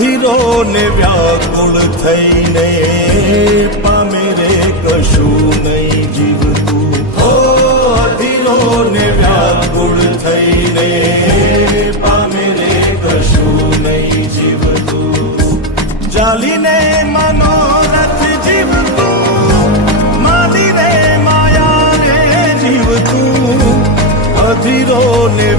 અધીરો ને વ્યાકુળ થઈને પામે રે કશું નહીં જીવતું. હો અધીરો ને વ્યાકુળ થઈને પામે રે કશું નહીં જીવતું. ચાલીને મનોરથ જીવતું, માની રે માયા રે જીવતું. અધીરો ને